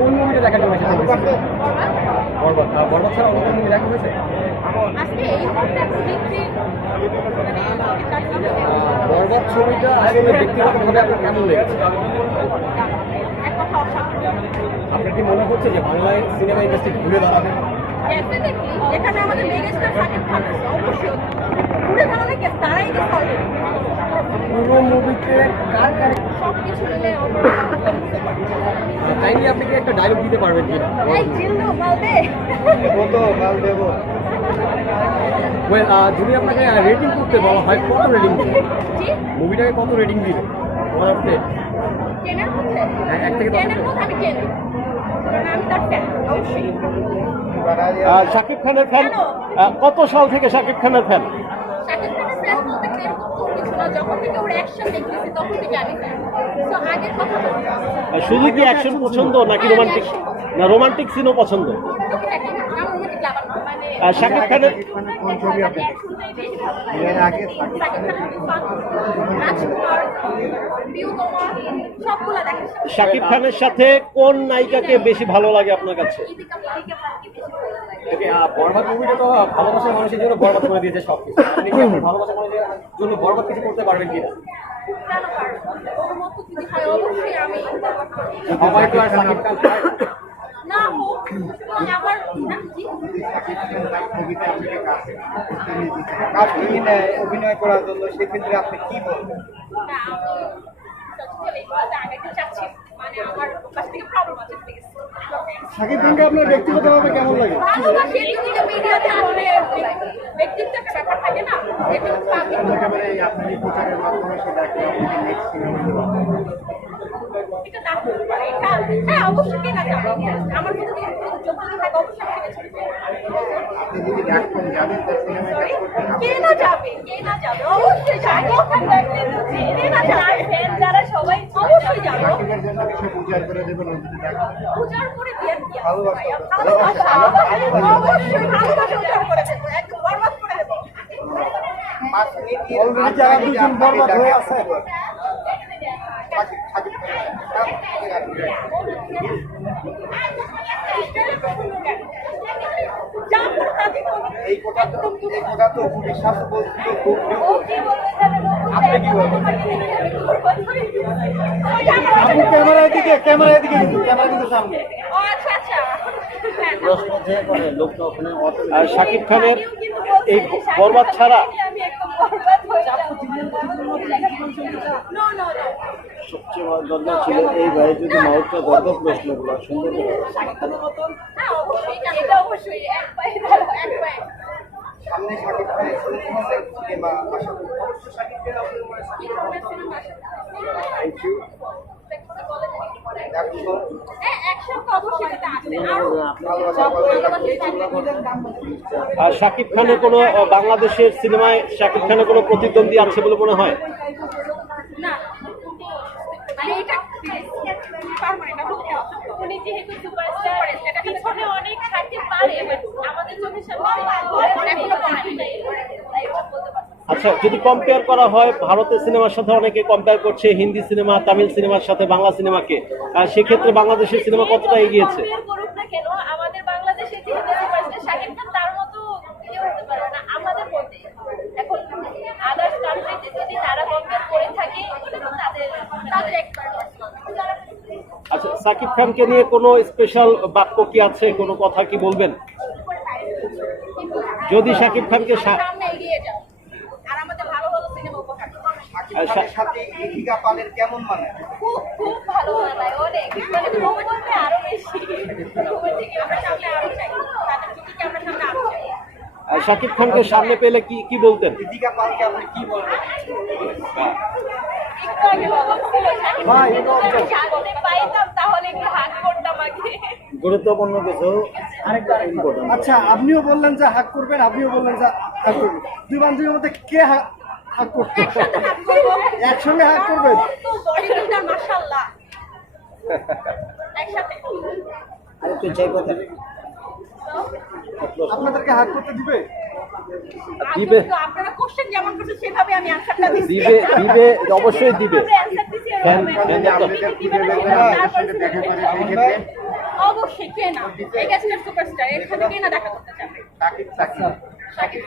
কোন মুভিটা দেখার জন্য এসেছেন বরবাদ। আহ, বরবাদ ছাড়া অন্য মুভি দেখা হয়েছে? মানে কাজ আহ, বরবাদ ছবিটা আসলে ব্যক্তিগতভাবে আপনার কেমন লেগেছে? আপনার কি মনে হচ্ছে যে বাংলায় সিনেমা ইন্ডাস্ট্রি ঘুরে দাঁড়াবে? এখানে আমাদের মেগাস্টার সাকিব খান আছে, অবশ্যই। ঘুরে দাঁড়ালে তারাই পুরো মুভিতে কার কার সব কিছু মিলে কাইন্ডলি আপনি কি একটা ডায়লগ দিতে পারবেন কি? এই মালদে দেবো। ওয়েল যদি আপনাকে রেটিং করতে বলা হয় কত রেটিং দিবে মুভিটাকে কত রেটিং দিবে ওয়ান অফ টেন টেনের মধ্যে? হ্যাঁ, এক থেকে টেনের মধ্যে আমি টেন কারণ আমি তার ফ্যান অবশ্যই। শাকিব খানের ফ্যান কত সাল থেকে শাকিব খানের ফ্যান শাকিব খানের ফ্যান বলতে কি এরকম কোনো কিছু না যখন থেকে ওর অ্যাকশন দেখতেছি তখন থেকে আমি তো আগের কথা শুধু কি অ্যাকশন পছন্দ নাকি রোমান্টিক না রোমান্টিক সিনও পছন্দ? শাকিব খানের? সবগুলা দেখেন শাকিব খানের সাথে কোন নায়িকাকে বেশি ভালো লাগে আপনার কাছে? বরবাদ মুভিটা তো ভালোবাসার মানুষের জন্য বরবাদ করে দিয়েছে সব কিছু আপনি কি আপনার ভালোবাসার মানুষের জন্য বরবাদ কিছু করতে পারবেন কিনা? অবশ্যই আমি তো আর সাকিব খান হয় না। না হোক আমার না জি কাস্টিং অভিনয় করার জন্য সেক্ষেত্রে আপনি কি বলবেন সাকিব খানকে আপনার ব্যক্তিগতভাবে কেমন লাগে? না। এটা আপনার প্রচারের মাধ্যমে সেটা এটা না হতে এটা হ্যাঁ অবশ্যই কেনা যাবে আমার মধ্যে যোগ্যতা থাকে অবশ্যই আমি বেছে নেব আপনি যদি ডাক্তার জানেন তার সিনেমায় কাজ করতে কে না যাবে কে যাবে অবশ্যই যাবে। কে যাবে ফ্যান যারা সবাই অবশ্যই যাবে। প্রচার করে দেবেন পূজার করে বিয়ে ভালোবাসা। ভালোবাসা অবশ্যই ভালোবাসা উজাড় করে দেবো একদম বরবাদ করে দেবো। অলরেডি যারা দুজন বরবাদ হয়ে আছে। এই কথা তো এই কথা তো ও আপনি কি বলবেন? আপনি আপনি ক্যামেরার দিকে ক্যামেরার ক্যামেরা কিন্তু সামনে আর শাকিব খানের এই বরবাদ ছাড়া সবচেয়ে বড় দরকার ছিল এই ভাই যদি মাউথটা দরকার প্রশ্নগুলো সুন্দর করে অবশ্যই। সামনে সাকিব খানের সিনেমা আশা করি? থ্যাংক ইউ হ্যাঁ, action তো অবশ্যই এটাতে আছে। শাকিব খানের কোনো বাংলাদেশের সিনেমায় শাকিব খানের কোনো প্রতিদ্বন্দ্বী আছে বলে মনে হয় মানে অনেক থাকতে পারে আমাদের চোখের সামনে পারে নাই তাই এটা বলতে পারছি না। আচ্ছা যদি কম্পেয়ার করা হয় ভারতের সিনেমার সাথে অনেকে কম্পেয়ার করছে হিন্দি সিনেমা তামিল সিনেমার সাথে বাংলা সিনেমাকে আর সেক্ষেত্রে বাংলাদেশের সিনেমা কতটা এগিয়েছে? আচ্ছা সাকিব খানকে নিয়ে কোনো স্পেশাল বাক্য কি আছে? কোনো কথা কি বলবেন? যদি শাকিব খানকে সা- সামনে এগিয়ে যাও আর আমাদের ভালো ভালো সিনেমা উপহার দাও। সাকিব খানের সাথে দীপিকা পালের কেমন মানে খুব খুব ভালো লাগে অনেক মানে রোবট বলতে আরও বেশি। রোবট থেকে আমরা সামনে আরও চাই। তাদের থেকে আমরা সামনে আরও চাই? শাকিব খানকে সামনে পেলে কি কি বলতেন? দীপিকা পালকে আপনি কি বলবেন? গুরুত্বপূর্ণ কিছু। আচ্ছা আপনিও বললেন যে হাক করবেন আপনিও বললেন যে হাক করবেন। দুই বান্ধবীর মধ্যে কে হাক একসঙ্গে হাক করবেন আরে তুই চাই কথা। আপনাদেরকে হাক করতে দিবে? দিবে। আপনারা কোশ্চেন যেমন করছেন সেভাবে আমি অ্যানসারটা দিচ্ছি। দিবে দিবে অবশ্যই দিবে। ফ্যান- ফ্যান- অবশ্যই এই সুপারস্টার এখানে দেখা করতে চাবে শাকিব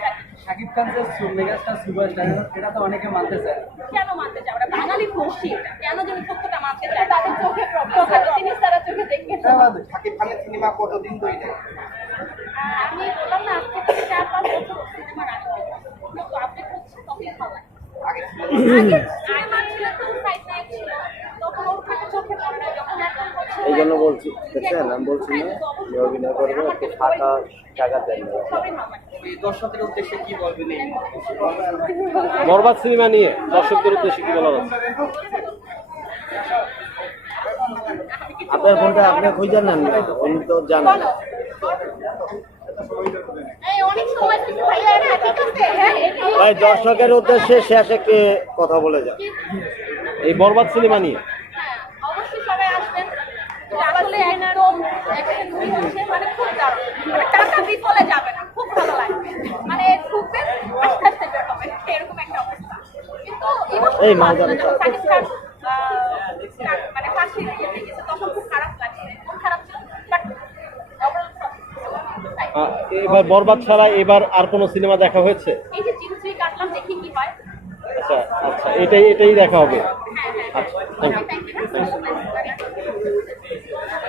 খান। যে মেগাস্টার সুপারস্টার এটা তো অনেকে মানতে চায়। কেন মানতে চায়? ওরা বাঙালি খুশি কেন যেন সত্যটা মানতে চায়? তাদের চোখে প্রবলেম জিনিস তারা চোখে দেখে শাকিব খানের সিনেমা কতদিন ধরে আমি বললাম না আজকে থেকে চার পাঁচ বছর সিনেমা রাখতে আপডেট হচ্ছে তখন ভালো আগে সিনেমা ছিল তো সাইড নাইট ছিল। তখন ওর চোখে পড়ে না এই জন্য বলছি দেখছেন? আমি বলছি না যে অভিনয় করব একটু ফাঁকা জায়গা দেন দর্শকদের উদ্দেশ্যে কি বলবেন বরবাদ সিনেমা নিয়ে দর্শকদের উদ্দেশ্যে কি বলার আছে? আপনার ফোনটা আপনি খুঁজে নেন না উনি তো জানেন। এই অনেক সময় থেকে ভাইয়া হ্যাঁ হ্যাঁ ভাই দর্শকের উদ্দেশ্যে শেষে কে কথা বলে যান। এই বরবাদ সিনেমা নিয়ে হ্যাঁ, অবশ্যই সবাই আসবেন এটা আসলে একদম একটা হচ্ছে মানে খুব দারুণ। মানে টাকা বিফলে যাবে না খুব ভালো লাগবে মানে আস্তে আস্তে বের হবে এরকম একটা অবস্থা। কিন্তু মানে ফাঁসি গেছে তখন খুব খারাপ লাগছে খুব খারাপ ছিল। বাট এবার বরবাদ ছাড়া এবার আর কোনো সিনেমা দেখা হয়েছে? এই যে চিরুচি কাটলাম দেখি কি হয়। আচ্ছা আচ্ছা এটাই এটাই দেখা হবে। আচ্ছা থ্যাংক ইউ